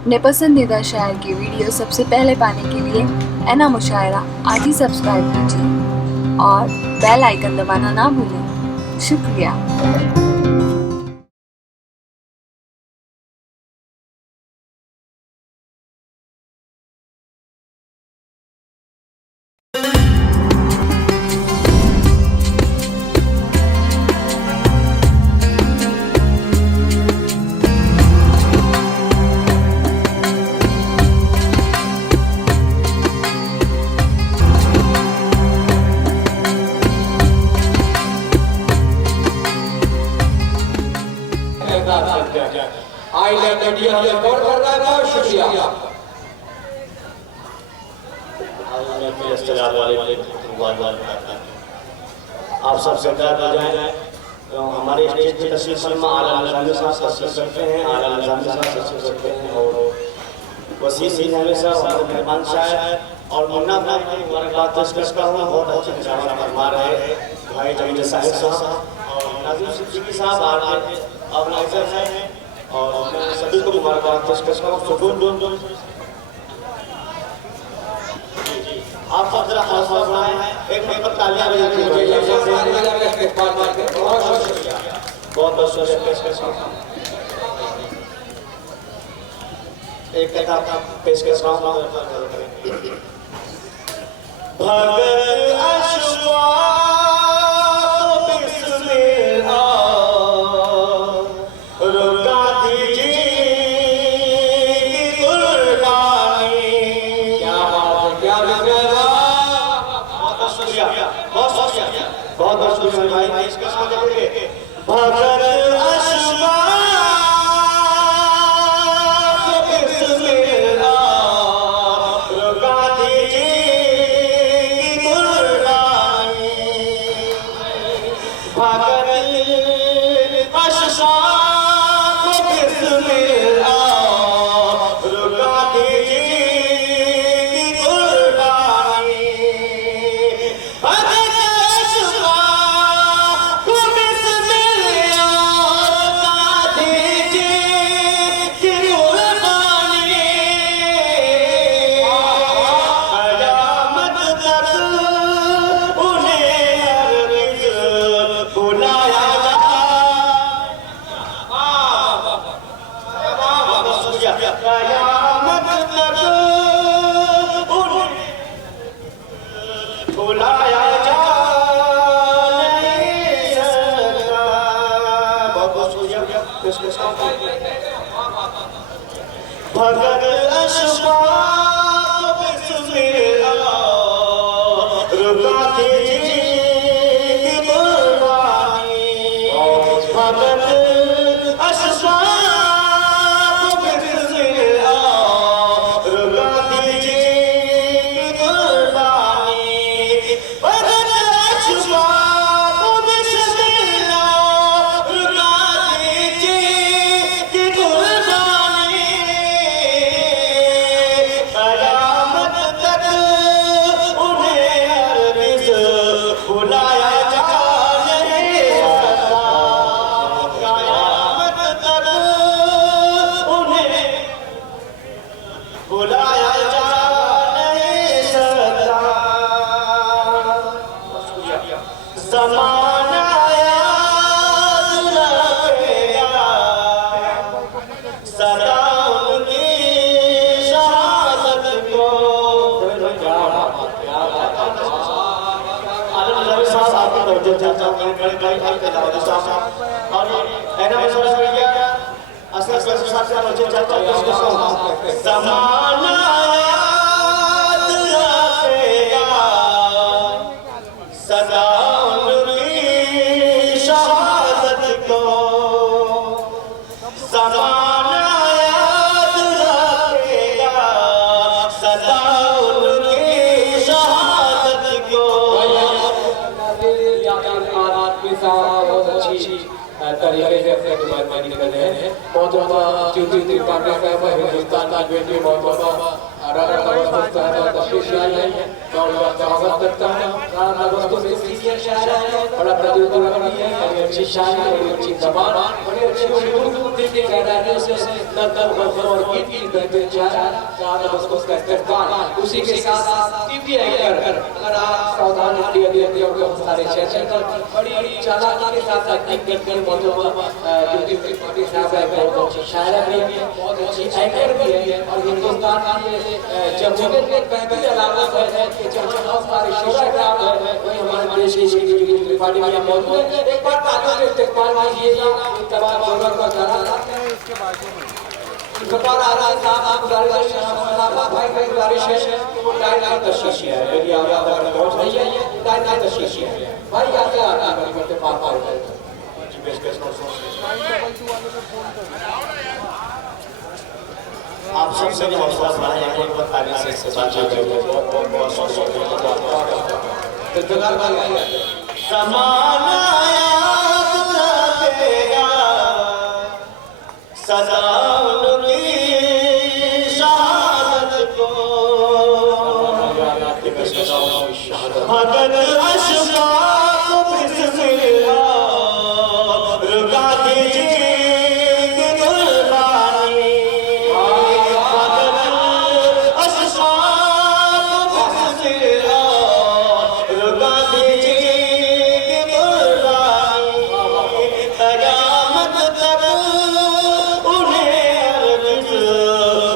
अपने पसंदीदा शायर की वीडियो सबसे पहले पाने के लिए एना मुशायरा आज ही सब्सक्राइब कीजिए और बेल आइकन दबाना ना भूलें। शुक्रिया। आप सब सरकार हो जाए हमारे स्टेज पे तशरीफ फरमा आला निज़ामी साहब तशरीफ करते हैं, आला निज़ामी साहब तशरीफ करते हैं और वसीम सिंह हमेशा हमारे मेहमान शायर और मुन्ना भाई की मुबारकबाद पेश करता हूँ। बहुत अच्छे निशान फरमा रहे भाई जमील साहिब साहब और नाज़िम सिद्दीकी साहब ऑर्गेनाइजर हैं और मैं सभी को मुबारकबाद पेश करता हूँ। सुकून आप सब जरा हौसला बढ़ाएं, एक मिनट पर तालियां बजानी चाहिए। बहुत बहुत शुक्रिया। एक कथा पेश कर रहा हूँ। भगत अशफाक बिस्मिल्लाह रुका दीजिए कुर्बानी। क्या बात है, क्या बहुत बहुत शुक्रिया भाई। इसका समझिए भगत अशफाक बिस्मिल्लाह रुका दीजिए कुर्बानी। भगत अशफाक बिस्मिल्लाह रुका दीजिए कुर्बानी। भगत अशफाक बिस्मिल्लाह रुका दीजिए कुर्बानी। भगत अशफाक बिस्मिल्लाह रुका दीजिए कुर्बानी। भगत अशफाक बिस्मिल्लाह रुका दीजिए कुर्बानी। कयामत तक उन्हें हरगिज़ भुलाया जा नहीं सकता। कयामत तक उन्हें भुलाया जा नहीं सकता। ज़माना याद रखेगा सदा उनकी शहादत को। ज़माना याद रखेगा सदा उनकी शहादत को। ज़माना याद रखेगा सदा उनकी शहादत को। बहुत अच्छी तरीके से अपने मेहरबानी कर रहे हैं। बहुत ज़्यादा हिंदुस्तान का पेशवाई है मैं उनका स्वागत करता हूँ। राणा दोस्तों से सीनियर शायर है, बड़ा प्रतियोगिता भी है, बड़ी अच्छी शायर, बड़ी अच्छी जबान, बड़ी अच्छी दिल के गहराइयों से दर्द और गीत की बेहतर राणा दोस्तों का इस्तेमाल। उसी के साथ टीवी एंकर अगर आप सावधान इंडिया देखते हो बहुत सारे चैनल बड़ी चालाकी के साथ एक्टिंग करते हैं। क्योंकि पार्टी साहब है, बहुत अच्छी शायर भी है, बहुत अच्छी एंकर भी है और हिंदुस्तान की जमहूरियत में एक बेहतरीन अलामत है कि जहाँ बहुत सारे शोराग्राम है वही हमारे देश की पार्टी में मौजूद है। एक बार तालियों से इस्तेमाल कीजिएगा तमाम लोगों का गाना इसके बाजू में इकबाल आला साहब आप गुजारिश भाई भाई गुजारिश है वो टाइम का तशरीह है मेरी आवाज़ तक पहुंच रही है, टाइम का तशरीह है भाई आके आके बड़ी करते पाप पाओ आप सबसे भी हौसला बढ़ाएं, एक बार ताली से बातचीत करें। बहुत शुक्रिया। तो जगह भाई ज़माना याद रखेगा सदा उनकी शहादत को, भगत अशफाक बिस्मिल्लाह रुका दीजिए कुर्बानी, भगत अशफाक बिस्मिल्लाह रुका दीजिए कुर्बानी, क़यामत तक उन्हें अर्ज़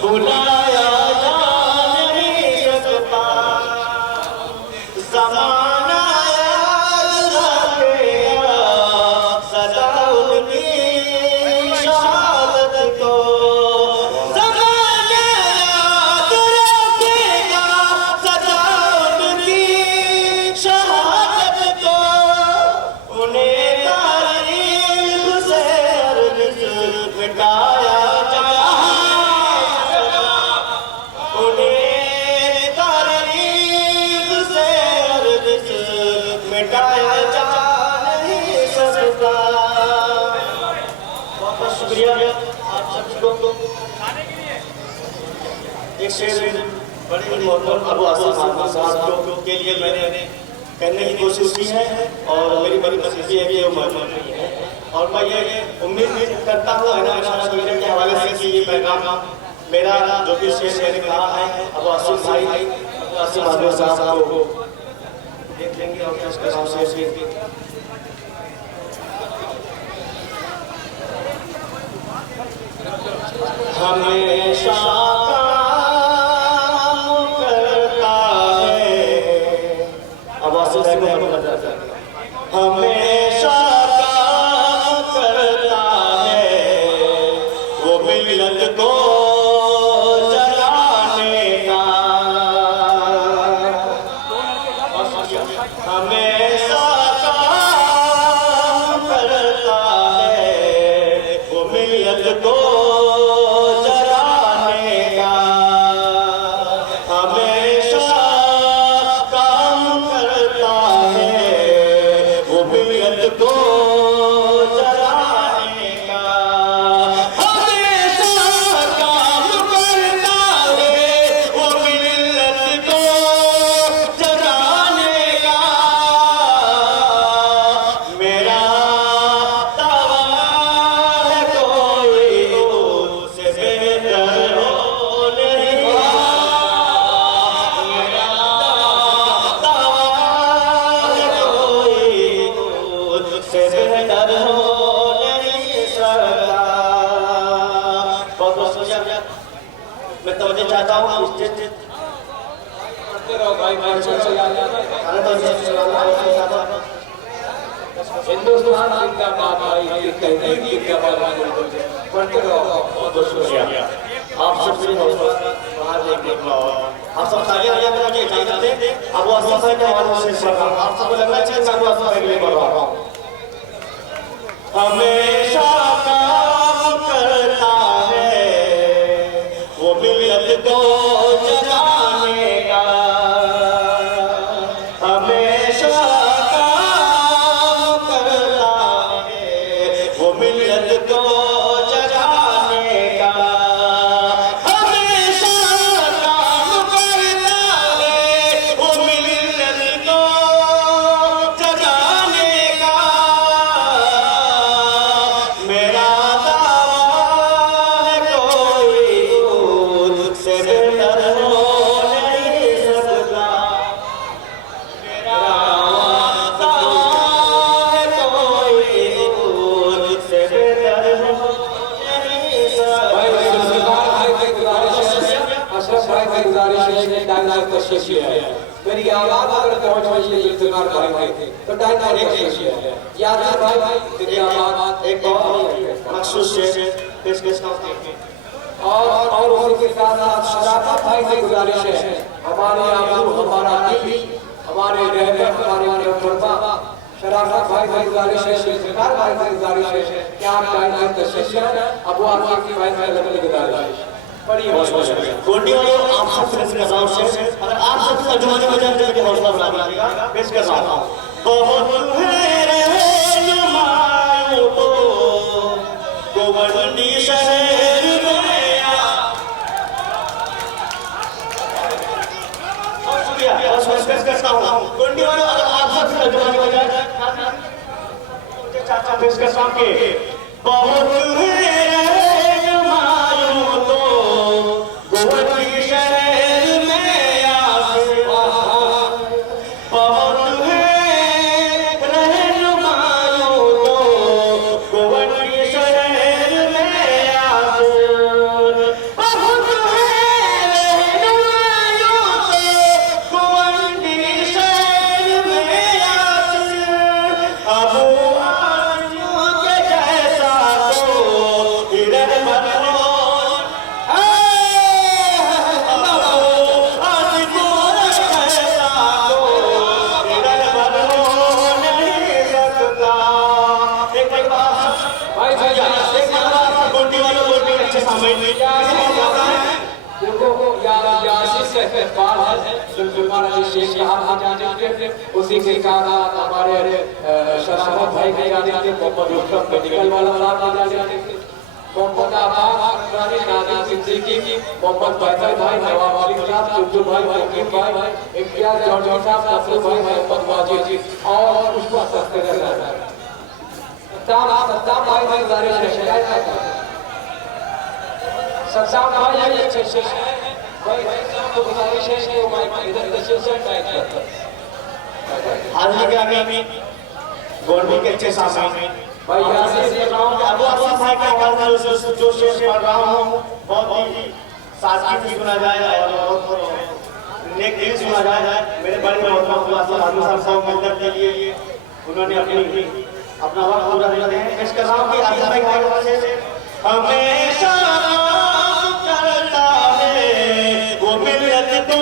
बुलाया जा नहीं सकता। ज़माना याद रखेगा सदा उनकी शहादत को, ज़माना याद रखेगा सदा उनकी शहादत को, उन्हें तारीख़ से अर्ज़ मिटाया जा उन्हें तारीख़ से अर्ज़ मिटाया जा नहीं सकता। बहुत शुक्रिया आप सबको। एक शेर बड़े ही मोहतरम अबू आसिफ आज़मी साहब के लिए मैंने कहने की कोशिश की है और मेरी बड़ी कोशिश है कि वो मौजूद नहीं है और मैं ये उम्मीद करता हूँ वगैरह के हवाले से कि ये पैगाम मेरा जो भी शेर मैंने कहा है अबू आसिफ भाई अबू आसिफ आज़मी साहब को देख लेंगे और उसके नाम से हमेशा काम करता है। अब आसिफ भाई को बताता है हमेशा काम करता है वो मिल्लत को जलाने का, हमेशा काम करता है वो मिल्लत को जलाने का, हमेशा काम करता है वो मिल्लत को जलाने का, हमेशा काम करता है वो मिल्लत को जलाने का, मेरा दावा है कोई उससे बेहतर हो नहीं, मेरा दावा है कोई उससे बेहतर हो नहीं सकता। बहुत बहुत शुक्रिया। मैं तवज्जो चाहता हूँ भाई भाई चल खाना तो हिंदुस्तान जिंदाबाद भाई कहते हैं जिंदाबाद पढ़ते रहो। बहुत बहुत शुक्रिया आप सबसे बाहर देखने को आप सब आगे आगे मुझे इजाजत दें। अब वो आसिफ भाई के हवाले से आप सबको लगना चाहिए कि मैं आसिफ भाई के लिए बोल रहा हूँ। हमेशा काम करता है वो मिल्लत को जलाने का, हमेशा काम करता है वो मिल्लत को जलाने का, हमेशा काम करता शेख ने डायलॉग तशरीफ ले आया। मेरी आवाज अगर पहुंच गई है जुल्फिकार भाई थे तो डायलॉग तशरीफ ले आया। याद है भाई तेरी आवाज एक बहुत मखसूस शेर पेशकश करते हैं। और उसी के साथ साथ शराफत भाई से गुजारिश है, हमारे आबरू हमारा दिल हमारे रहबर हमारे मुहब्बा शराफत भाई से गुजारिश है, जुल्फिकार भाई से गुजारिश है कि आप डायलॉग तशरीफ ले आए। अब वो आपकी फैसला लगने की गुजारिश है। बड़ी गोल्डी वालों आप सबसे पेश कर रहा हूं शेर, अगर आप सबसे तर्जुमानी हो जाए तो हौसला बढ़ा दीजिएगा। पेश कर रहा हूं बहुत है नुमायों को गोवर्धनी शहर में पेश करता हूं। गोल्डी वालों अगर आप सबसे तर्जुमानी हो जाए चाचा पेश करता हूं कि बहुत है उसी के साथ हमारे शराफत भाई के जाने थे, मोहम्मद रुस्तम मेडिकल वाला साहब के जाने थे, मोहम्मद आबाद रानी नाज़िम सिद्दीकी, मोहम्मद फैसल भाई, नवाब अली साहब, चुटू भाई, मुकीम भाई, इम्तियाज जॉर्जी साहब, नसरुल भाई, मोहम्मद वाजिद और पुष्पा सस्ते साहब। सत्ताम भाई से गुजारिश है, शिकायत ना करें। सत्ताम भाई ये अच्छे भाई साहब को गुजारिश है कि वो माइक इधर तशरीफ से टाइप करते हाजिरी के आगे गोल्डी के अच्छे सामने भाई यहाँ से देख रहा हूँ कि अबू आसिफ भाई का आवाज में जो शेर पढ़ रहा हूँ बहुत ही सादगी से सुना जाए और बहुत नेक दिल सुना जाए। मेरे बड़े मोहतरम अबू आसिफ साहब को मदद के लिए उन्होंने अपना वक्त पूरा दिया है। पेश कर रहा हूँ कि आसिफ भाई का आवाज से हमेशा करता है वो मिलत को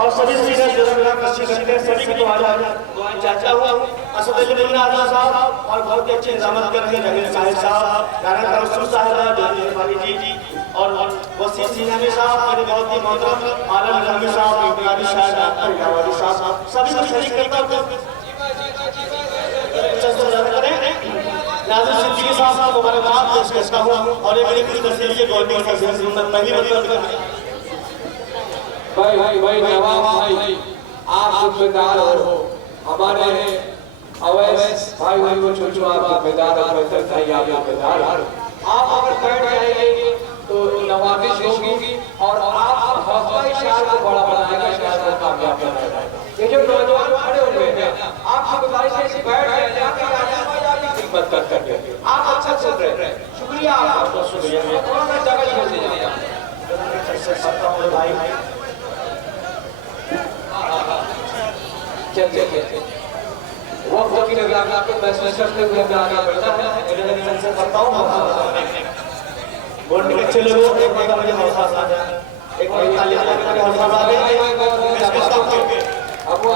और सभी सभी को चाहता हूँ असदुल्लाह आज़म साहब और बहुत ही अच्छे इंतजाम कर रहे हैं जमील साहिब साहब, नारायण रसूल साहब, जानी जी और वसीम सिंघानी साहब, मेरे बहुत ही मोहतरम आलम रहमी साहब, इब्राहिम शाह इलाहाबादी साहब, सभी को शरीक करता हूँ। नाज़िम सिद्दीकी साहब को मुबारकबाद पेश करता हूँ और ये मेरी खुश नसीबी गोल्डी का पहली मतलब भाई नवाब भाई आप जिम्मेदार हो, हमारे अवैस भाई वो छोटू आप जिम्मेदार, फैसल भाई आप जिम्मेदार, आप अगर बैठ जाएंगे तो नवाबिश होगी और आप ज्ञापन है। ये जो नौजवान खड़े हुए हैं, आपसे गुजारिश है कि बैठ जाइए, जाके आपकी खिदमत करके आप अच्छा सुन रहे हैं। शुक्रिया, आपका शुक्रिया। थोड़ा सा जगह छोड़ दीजिए भाई। चलिए वक्त की नजर आपको महसूस करते हुए हमें आगे बढ़ना है। से करता हूँ बोलने के अच्छे लोगों एक बार मुझे हौसला आ जाए, एक बार ताली बजा के हौसला आ जाए। अब वो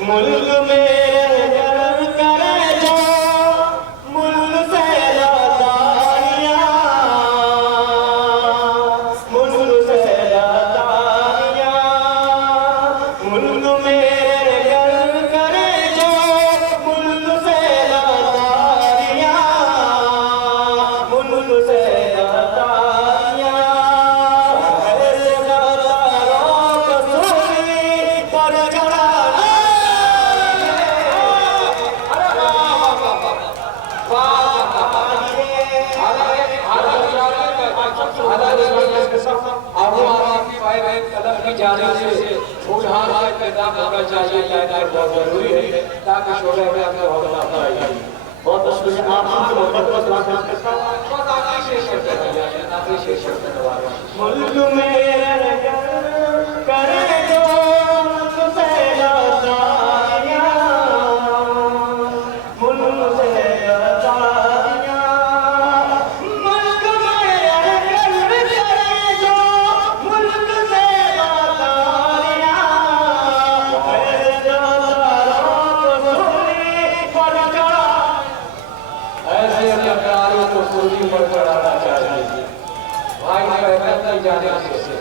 मुल्क मेरे करे जो मुल्क से लतारियां, मुल्क से लतारियां, मुल्क मेरे करे जो मुल्क से लतारियां, मुल्क से लतारियां, ऐसे लतारों को सूरी पर चढ़ा फूलहार का इंतजाम होना चाहिए, लाइन बहुत जरूरी है ताकि शोभा में आपका हौसला आए। बहुत शुक्रिया आपकी मोहब्बत को सलाम करता हूं। मुल्क मेरे करे जो मुल्क से लतारियां, मुल्क से लतारियां, मुल्क मेरे करे जो मुल्क से लतारियां, ऐसे लतारों को सूली पर चढ़ा, ऐसे लतारों को सूली पर चढ़ाना चाहिए। भाई पैदल जाने से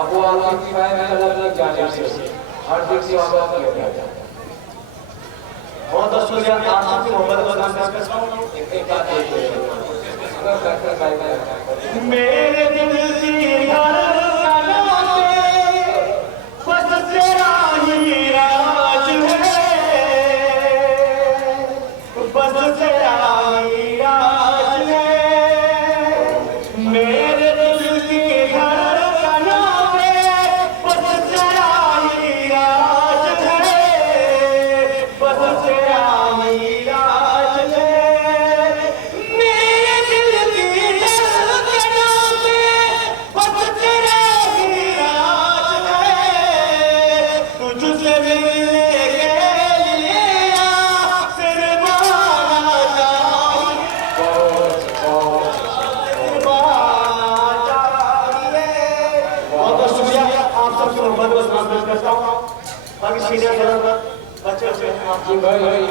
अब वो आपकी अलग जाने से हार्दिक स्वागत किया जाता है। बहुत शुक्रिया आपकी मोहब्बत को सलाम करता हूं। मेरे दिल की धड़कनों पे बस तेरा ही राज है, बस तेरा ही राज है। मेरे दिल की धड़कनों पे बस तेरा ही राज है, बस तेरा ही राज है। मेरे दिल की धड़कनों पे बस तेरा सबसे मोहब्बत को समझ करता हूँ। बाकी सीनियर बच्चे भाई भाई,